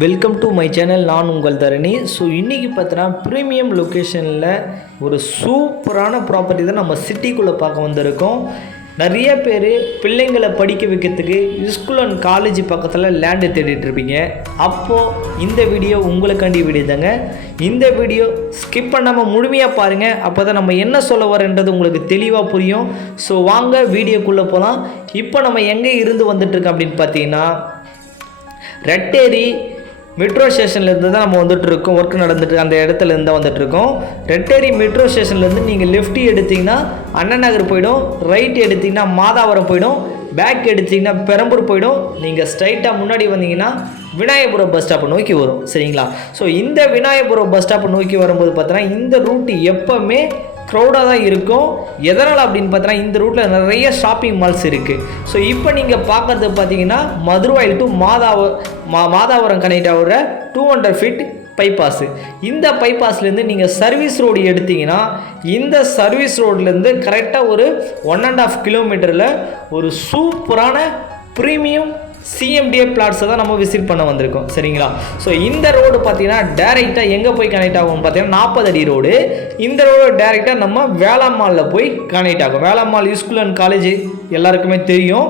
Welcome to my channel. நான் உங்கள் தரணி. So இன்றைக்கி பார்த்தோன்னா ப்ரீமியம் லொக்கேஷனில் ஒரு சூப்பரான ப்ராப்பர்ட்டி தான் நம்ம சிட்டிக்குள்ளே பார்க்க வந்திருக்கோம். நிறைய பேர் பிள்ளைங்களை படிக்க வைக்கிறதுக்கு ஸ்கூல் அண்ட் காலேஜ் பக்கத்தில் லேண்டு தேடிட்டுருப்பீங்க. அப்போது இந்த வீடியோ உங்களுக்காண்டி வீடியோ தாங்க. இந்த வீடியோ ஸ்கிப் பண்ணாமல் முழுமையாக பாருங்கள். அப்போ தான் நம்ம என்ன சொல்ல வரன்றது உங்களுக்கு தெளிவாக புரியும். ஸோ வாங்க வீடியோக்குள்ளே போகலாம். இப்போ நம்ம எங்கே இருந்து வந்துட்டுருக்கோம் அப்படின்னு பார்த்தீங்கன்னா, ரெட்டேரி மெட்ரோ ஸ்டேஷன்லேருந்து தான் நம்ம வந்துட்டுருக்கோம். ஒர்க் நடந்துட்டு அந்த இடத்துலேருந்து தான் வந்துட்டுருக்கோம். ரெட்டேரி மெட்ரோ ஸ்டேஷன்லேருந்து நீங்கள் லெஃப்ட் எடுத்திங்கன்னா அண்ணா நகர் போயிடும், ரைட் எடுத்திங்கன்னா மாதாவரம் போயிடும், பேக் எடுத்திங்கன்னா பெரம்பூர் போயிடும். நீங்கள் ஸ்ட்ரைட்டாக முன்னாடி வந்தீங்கன்னா விநாயகபுரம் பஸ் ஸ்டாப்பை நோக்கி வரும். சரிங்களா? ஸோ இந்த விநாயகபுரம் பஸ் ஸ்டாப்பை நோக்கி வரும்போது பார்த்தோன்னா இந்த ரூட்டு எப்போவுமே க்ரௌடாக தான் இருக்கும். எதனால் அப்படின்னு பார்த்தோன்னா இந்த ரூட்டில் நிறைய ஷாப்பிங் மால்ஸ் இருக்குது. ஸோ இப்போ நீங்கள் பார்க்குறது பார்த்தீங்கன்னா மதுரவாயில் டு மாதாவரம் கனெக்ட் ஆகிற 200 ஃபீட் பைபாஸு. இந்த பைபாஸ்லேருந்து நீங்கள் சர்வீஸ் ரோடு எடுத்திங்கன்னா இந்த சர்வீஸ் ரோட்லேருந்து கரெக்டாக ஒரு 1.5 கிலோமீட்டரில் ஒரு சூப்பரான ப்ரீமியம் சிஎம்டிஏ பிளாட்ஸை தான் நம்ம விசிட் பண்ண வந்திருக்கோம். சரிங்களா? ஸோ இந்த ரோடு பார்த்தீங்கன்னா டேரெக்டாக எங்கே போய் கனெக்ட் ஆகும் பார்த்தீங்கன்னா 40 அடி ரோடு. இந்த ரோடு டேரெக்டாக நம்ம வேளாம்மாலில் போய் கனெக்ட் ஆகும். வேளாம்மால் ஸ்கூல் அண்ட் காலேஜ் எல்லாருக்குமே தெரியும்.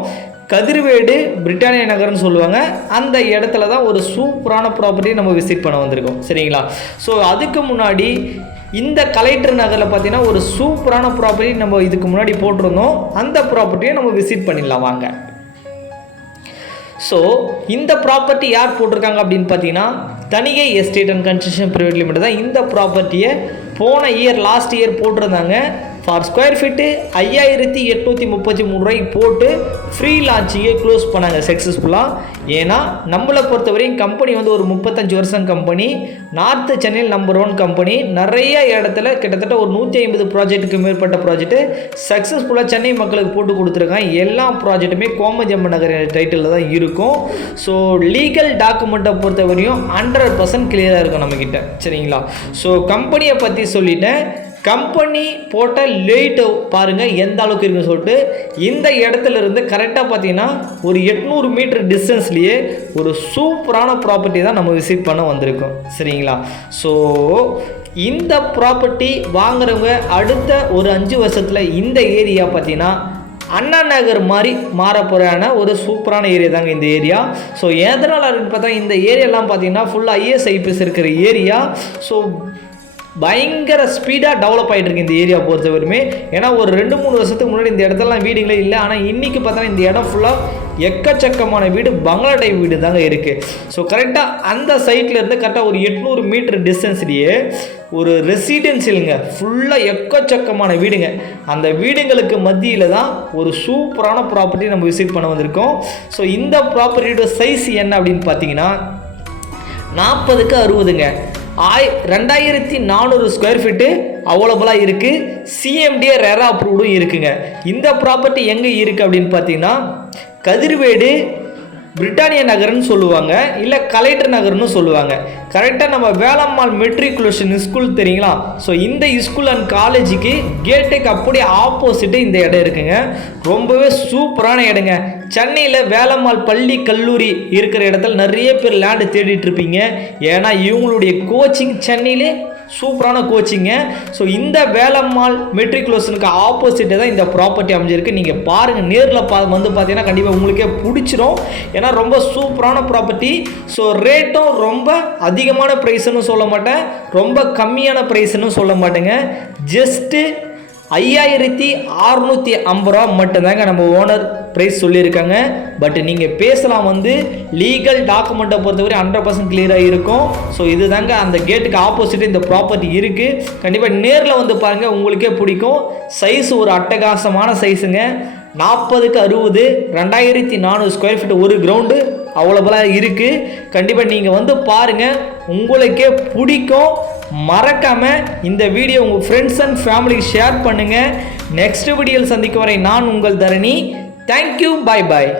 கதிர்வேடு பிரிட்டானியா நகர்னு சொல்லுவாங்க. அந்த இடத்துல தான் ஒரு சூப்பரான ப்ராப்பர்ட்டி நம்ம விசிட் பண்ண வந்திருக்கோம். சரிங்களா? ஸோ அதுக்கு முன்னாடி இந்த கலெக்டர் நகரில் பார்த்தீங்கன்னா ஒரு சூப்பரான ப்ராப்பர்ட்டி நம்ம இதுக்கு முன்னாடி போட்டிருந்தோம். அந்த ப்ராப்பர்ட்டியை நம்ம விசிட் பண்ணிடலாம் வாங்க. ஸோ இந்த ப்ராப்பர்ட்டி யார் போட்டிருக்காங்க அப்படின்னு பார்த்தீங்கன்னா Thanigai estate and construction private limited தான் இந்த ப்ராப்பர்ட்டியை போன லாஸ்ட் இயர் போட்டிருந்தாங்க. ஃபார் ஸ்கொயர் ஃபீட்டு 5833 ரூபாய்க்கு போட்டு ஃப்ரீ லான்ச்சிங்கே க்ளோஸ் பண்ணாங்க சக்ஸஸ்ஃபுல்லாக. ஏன்னா நம்மளை பொறுத்தவரையும் கம்பெனி வந்து ஒரு 35 வருஷம் கம்பெனி, நார்த்து சென்னையில் நம்பர் 1 கம்பெனி. நிறைய இடத்துல கிட்டத்தட்ட ஒரு 150 ப்ராஜெக்ட்டுக்கு மேற்பட்ட ப்ராஜெக்ட்டு சக்ஸஸ்ஃபுல்லாக சென்னை மக்களுக்கு போட்டு கொடுத்துருக்காங்க. எல்லா ப்ராஜெக்ட்டுமே கோமஜம்மன் நகர் டைட்டிலில் தான் இருக்கும். ஸோ லீகல் டாக்குமெண்ட்டை பொறுத்தவரையும் 100% கிளியராக இருக்கும் நம்மக்கிட்ட. சரிங்களா? ஸோ கம்பெனியை பற்றி சொல்லிட்டேன். கம்பெனி போட்ட லேட்டு பாருங்கள் எந்த அளவுக்கு இருக்குன்னு சொல்லிட்டு. இந்த இடத்துல இருந்து கரெக்டாக பார்த்தீங்கன்னா ஒரு 800 மீட்டர் டிஸ்டன்ஸ்லேயே ஒரு சூப்பரான ப்ராப்பர்ட்டி தான் நம்ம விசிட் பண்ண வந்திருக்கோம். சரிங்களா? ஸோ இந்த ப்ராப்பர்ட்டி வாங்குறவங்க அடுத்த ஒரு 5 வருஷத்தில் இந்த ஏரியா பார்த்தீங்கன்னா அண்ணா நகர் மாதிரி மாறப்போறான ஒரு சூப்பரான ஏரியா தாங்க இந்த ஏரியா. ஸோ எதனால் அப்படின்னு பார்த்தா இந்த ஏரியாலாம் பார்த்தீங்கன்னா ஃபுல்லாக ISIPS இருக்கிற ஏரியா. ஸோ பயங்கர ஸ்பீடாக டெவலப் ஆகிட்டு இருக்கு இந்த ஏரியா பொறுத்தவரையுமே. ஏன்னா ஒரு 2-3 வருஷத்துக்கு முன்னாடி இந்த இடத்துலலாம் வீடுங்களே இல்லை. ஆனால் இன்றைக்கி பார்த்தா இந்த இடம் ஃபுல்லாக எக்கச்சக்கமான வீடு, பங்களா டைப் வீடு தாங்க இருக்குது. ஸோ கரெக்டாக அந்த சைட்லேருந்து கரெக்டாக ஒரு 800 மீட்டர் டிஸ்டன்ஸ்லேயே ஒரு ரெசிடென்சியலுங்க ஃபுல்லாக எக்கச்சக்கமான வீடுங்க. அந்த வீடுங்களுக்கு மத்தியில் தான் ஒரு சூப்பரான ப்ராப்பர்ட்டி நம்ம விசிட் பண்ண வந்திருக்கோம். ஸோ இந்த ப்ராப்பர்ட்டியோட சைஸ் என்ன அப்படின்னு பார்த்தீங்கன்னா 40க்கு 60ங்க. 2400 ஸ்கொயர் ஃபீட்டு அவைலபிளாக இருக்குது. சிஎம்டிஏ ரெரா அப்ரூவ்டும் இருக்குங்க. இந்த ப்ராப்பர்ட்டி எங்கே இருக்குது அப்படின்னு பார்த்தீங்கன்னா கதிர்வேடு பிரிட்டானியா நகர்னு சொல்லுவாங்க, இல்லை கலெக்டர் நகர்னு சொல்லுவாங்க. கரெக்டாக நம்ம வேளாம்மாள் மெட்ரிகுலேஷன் ஸ்கூல் தெரியுங்களா? ஸோ இந்த ஸ்கூல் அண்ட் காலேஜுக்கு கேட்டுக்கு அப்படியே ஆப்போசிட்டு இந்த இடம் இருக்குங்க. ரொம்பவே சூப்பரான இடங்க. சென்னையில் வேளாம்மாள் பள்ளி கல்லூரி இருக்கிற இடத்துல நிறைய பேர் லேண்டு தேடிட்டு இருப்பீங்க. ஏன்னா இவங்களுடைய கோச்சிங் சென்னையிலே சூப்பரான கோச்சிங்க. ஸோ இந்த வேளாம்மாள் மெட்ரிகுலேஷனுக்கு ஆப்போசிட்டே தான் இந்த ப்ராப்பர்ட்டி அமைஞ்சிருக்கு. நீங்கள் பாருங்கள், நேரில் வந்து பார்த்தீங்கன்னா கண்டிப்பாக உங்களுக்கே பிடிச்சிரும். ஏன்னா ரொம்ப சூப்பரான ப்ராப்பர்ட்டி. ஸோ ரேட்டும் ரொம்ப அதிகமான ப்ரைஸ்ன்னு சொல்ல மாட்டேன், ரொம்ப கம்மியான ப்ரைஸ்ன்னு சொல்ல மாட்டேங்க. ஜஸ்ட்டு 5650 ரூபா மட்டும்தாங்க நம்ம ஓனர் ப்ரைஸ் சொல்லியிருக்காங்க. பட் நீங்கள் பேசலாம் வந்து லீகல் டாக்குமெண்ட்டை பொறுத்தவரை 100% கிளியராக இருக்கும். ஸோ இது தாங்க அந்த கேட்டுக்கு ஆப்போசிட் இந்த ப்ராப்பர்ட்டி இருக்குது. கண்டிப்பாக நேரில் வந்து பாருங்கள், உங்களுக்கே பிடிக்கும். சைஸ் ஒரு அட்டகாசமான சைஸுங்க. 40க்கு 60 2400 ஸ்கொயர் ஃபீட் ஒரு கிரவுண்டு அவைலபிளாக இருக்குது. கண்டிப்பாக நீங்கள் வந்து பாருங்கள், உங்களுக்கே பிடிக்கும். மறக்காமல் இந்த வீடியோ உங்கள் ஃப்ரெண்ட்ஸ் அண்ட் ஃபேமிலிக்கு ஷேர் பண்ணுங்கள். நெக்ஸ்ட் வீடியோவில் சந்திக்கும் வரை நான் உங்கள் தரணி. தேங்க்யூ. பாய் பாய்.